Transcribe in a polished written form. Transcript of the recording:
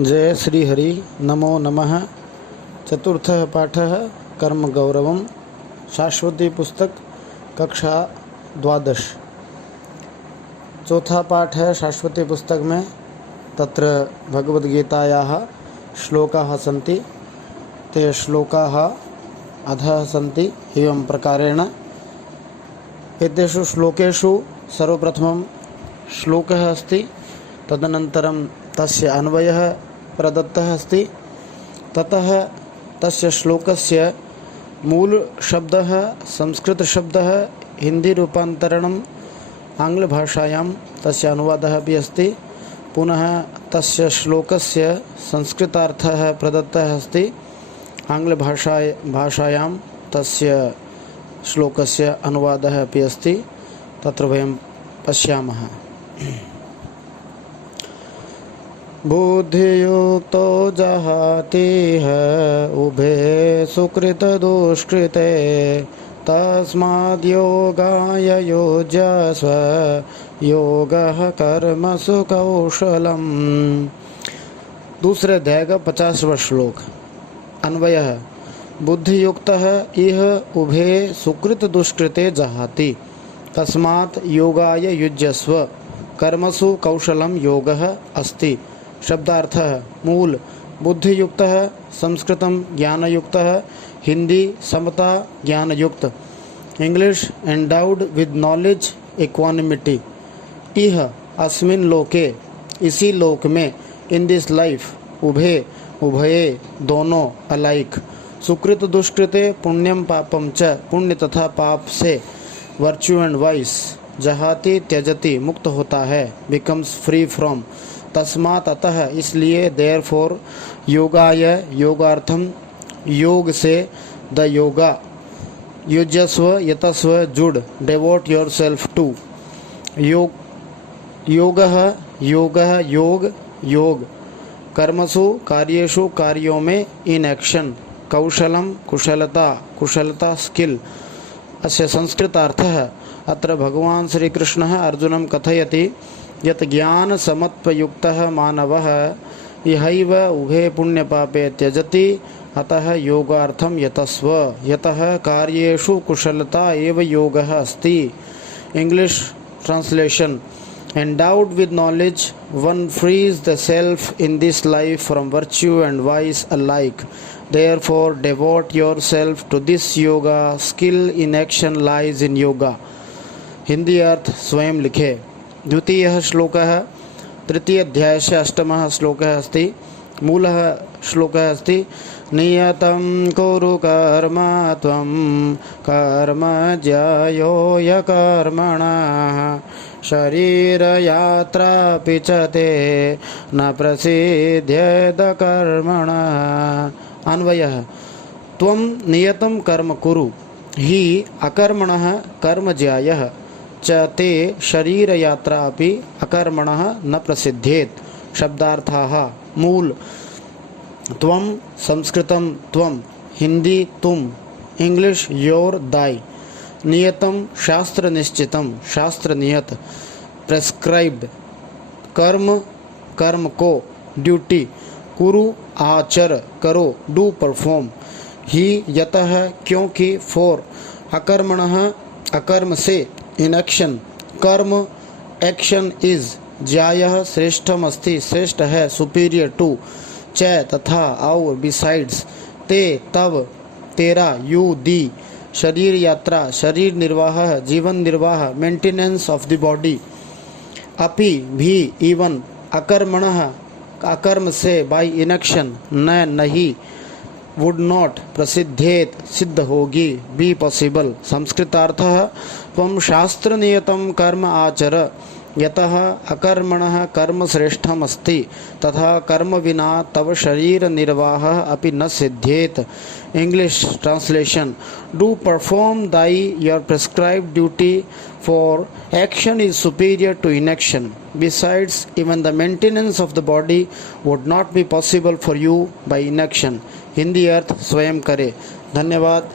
जय श्री हरि नमो नमः। चतुर्थः पाठः कर्म गौरवम, शाश्वती पुस्तक, कक्षा 12। चौथा पाठ है शाश्वती पुस्तक में। तत्र भगवद्गीतायाः श्लोकाः सन्ति। ते श्लोकाः अधः सन्ति। एवं प्रकारेण एतेषु श्लोकेषु सर्वप्रथमं श्लोकः अस्ति, तदनन्तरं तस्य अन्वयः प्रदत्तः अस्ति। ततः तस्य श्लोकस्य मूलशब्दः संस्कृतशब्दः, हिन्दीरूपान्तरणम् आङ्ग्लभाषायां तस्य अनुवादः अपि अस्ति। पुनः तस्य श्लोकस्य संस्कृतार्थः प्रदत्तः अस्ति, आङ्ग्लभाषायां तस्य श्लोकस्य अनुवादः अपि अस्ति। तत्र वयं पश्यामः। बुद्धियुक्तो जहातिह उभे सुकृतदुष्कृते, तस्माद्योगाय युज्यस्व योगः कर्मसु कौशलम्। दूसरे अध्याय का 50वां श्लोक। अन्वयः: बुद्धियुक्तः इह उभे सुकृत दुष्कृते जहाति, तस्मात् योगाय युज्यस्व कर्मसु कौशलम योगः अस्ति। शब्दार्थः: मूल बुद्धियुक्तः, संस्कृतम ज्ञानयुक्तः, हिंदी समता ज्ञानयुक्त, English endowed with knowledge equanimity. इह अस्मिन् लोके, इसी लोक में, इन दिस लाइफ, उभे उभये दोनों अलाइक, सुकृत दुष्कृते पुण्यम पापम च, पुण्य तथा पाप से, वर्च्यू एंड वाइस, जहाति त्यजति मुक्त होता है, बिकम्स फ्री फ्रॉम, तस्मात् अतः इसलिए, देयरफॉर, योगाय योगार्थम योग से, द योगा, युजस्व यतस्व जुड़, डेवोट योर सेल्फ टू, योगः योगः योग योग, कर्मसु कार्येषु कार्यों में, इन एक्शन, कौशलम कुशलता कुशलता स्किल। अस्य संस्कृतार्थः: अत्र भगवान् श्रीकृष्णः अर्जुनं कथयति यत् ज्ञानसमत्वयुक्तः मानवः इहैव उभे पुण्यपापे त्यजति, अतः योगार्थं यतस्व, यतः कार्येषु कुशलता एव योगः अस्ति। English translation: endowed with knowledge, one frees the self in this life from virtue and vice alike. Therefore, devote yourself to this yoga. Skill in action lies in yoga. Hindi अर्थ स्वयं लिखे। द्वितीयः श्लोकः तृतीय अध्याय से 8मः श्लोकः अस्ति। मूलः श्लोकः अस्ति: नियतं कुरु कर्म त्वं कर्म ज्यायो यकर्मणः, शरीरयात्रापि च ते न प्रसिद्ध्येद कर्मणः। अन्वयः: त्वं नियतं कर्म कुरु, हि अकर्मणः कर्म ज्यायः, च ते शरीर यात्रा अपि अकर्मणः न प्रसिद्धेत। शब्दार्थाः: मूल त्वं, संस्कृतम त्वं, हिंदी तुम, इंग्लिश योर दाई, नियतम शास्त्र निश्चितम शास्त्र नियत, प्रेस्क्राइब्ड, कर्म कर्म को, ड्यूटी, कुरु आचर करो, डू परफॉर्म, ही यतः क्योंकि, फॉर, अकर्मणः अकर्म से, इन एक्शन, कर्म एक्शन इज, ज्यायः श्रेष्ठम अस्ति श्रेष्ठ है, सुपीरियर टू, च तथा, और, बिसाइड्स, ते तब तेरा, यू दी, शरीर यात्रा शरीर निर्वाह जीवन निर्वाह, मेंटेनेंस ऑफ द बॉडी, अपि भी, इवन, अकर्मणः अकर्म से, बाय इनएक्शन, न नहीं, वुड नॉट, प्रसिद्धेत सिद्ध होगी, बी पॉसिबल। संस्कृतार्थः: त्वं शास्त्र नियतं कर्म आचर, यतः अकर्मणः कर्म श्रेष्ठम अस्ति, तथा कर्म विना तव शरीर निर्वाहः अपि न सिद्ध्येत। English translation: do perform thy your prescribed duty, for action is superior to inaction. Besides, even the maintenance of the body would not be possible for you by inaction. Hindi अर्थ स्वयं करे। धन्यवाद।